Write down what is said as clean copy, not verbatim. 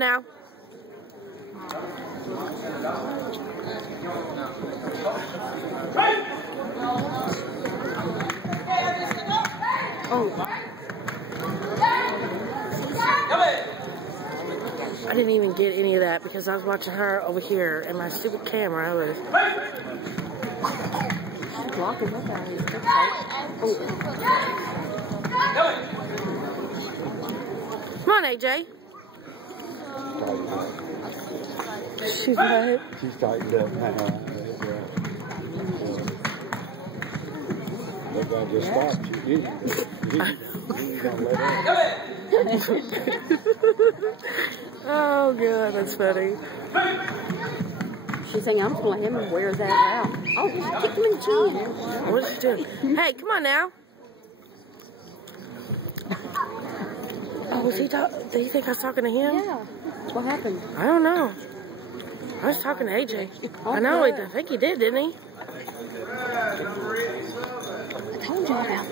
now. Oh. I didn't even get any of that because I was watching her over here and my stupid camera was blocking up out here. Oh. Come on, AJ. She's what? She's tightened up now. Look, I just stopped you, didn't you? You ain't gonna let her. Oh, God, that's funny. She's saying, I'm just going to let him wear that out. Oh, just kick him in the chin. What's she doing? Hey, come on now. Oh, was he talking? Do you think I was talking to him? Yeah. What happened? I don't know. I was talking to AJ. Oh, I know. I think he did, didn't he? I told you about that.